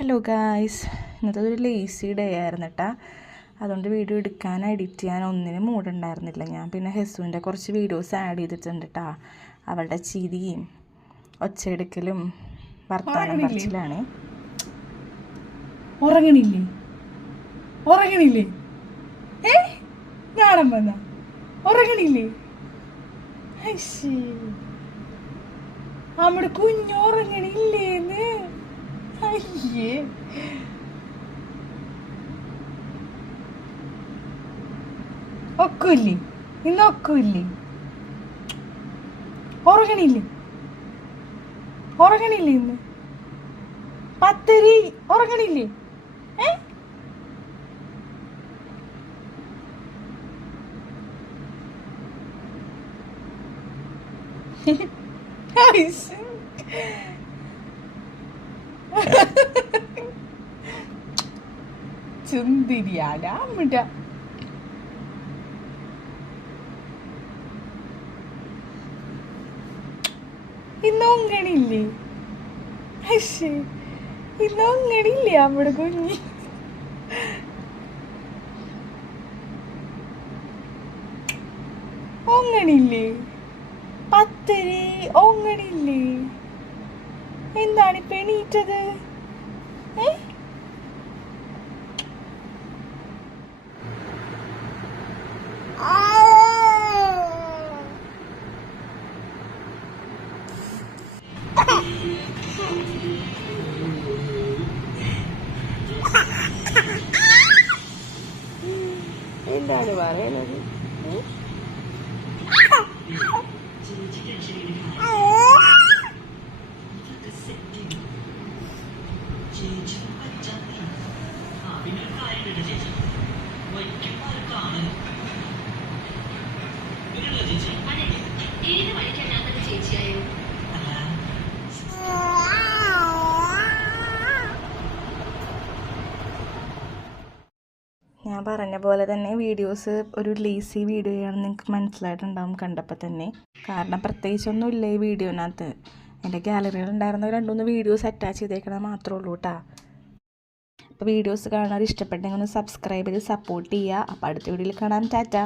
Hello guys, ഇന്നത്തെ ഒരു lazy day ആയിരുന്നു കേട്ടോ. അതുകൊണ്ട് വീഡിയോ എടുക്കാൻ എഡിറ്റ് ചെയ്യാൻ ഒന്നിനും മൂടുണ്ടായിരുന്നില്ല. ഞാൻ പിന്നെ ഹെസുവിൻ്റെ കുറച്ച് വീഡിയോസ് ആഡ് ചെയ്തിട്ടുണ്ട് കേട്ടോ. അവളുടെ ചിരിയും ഒച്ചയെടുക്കലും വർത്താനം പറച്ചിലാണ്. ഉറങ്ങണില്ലേ ഉറങ്ങണില്ലേ ഞാനും വന്ന ഉറങ്ങണില്ലേ? നമ്മുടെ കുഞ്ഞുറങ്ങണില്ലേന്ന്? അയ്യേ, ഒക്കില്ലേ ഇന്ന്? ഒക്കില്ലേ? ഉറങ്ങണില്ലേ? ഉറങ്ങണില്ലേ ഇന്ന്? 10 ഉറങ്ങണില്ലേ? ചുന്തിരിയാടാ ഇന്നൊങ്ങണില്ലേ? ഇന്നൊങ്ങണില്ലേ നമ്മുടെ കുഞ്ഞി? ഒങ്ങണില്ലേ? 10 ഒങ്ങണില്ലേ? എന്താണ് ഇപ്പൊ എണീറ്റത്? എന്താണ് പറയണത്? ഞാൻ പറഞ്ഞ പോലെ തന്നെ വീഡിയോസ് ഒരു ലേസി വീഡിയോ ആണെന്ന് നിങ്ങൾക്ക് മനസ്സിലായിട്ടുണ്ടാവും കണ്ടപ്പോൾ തന്നെ. കാരണം പ്രത്യേകിച്ചൊന്നും ഇല്ല ഈ വീഡിയോനകത്ത്. എൻ്റെ ഗാലറിയിൽ ഉണ്ടായിരുന്ന 2-3 വീഡിയോസ് അറ്റാച്ച് ചെയ്തേക്കണത് മാത്രമേ ഉള്ളൂ കേട്ടോ. അപ്പോൾ വീഡിയോസ് കാണാൻ ഇഷ്ടപ്പെട്ടെങ്കിൽ ഒന്ന് സബ്സ്ക്രൈബ് ചെയ്ത് സപ്പോർട്ട് ചെയ്യുക. അപ്പോൾ അടുത്ത വീഡിയോയിൽ കാണാം. ടാറ്റ.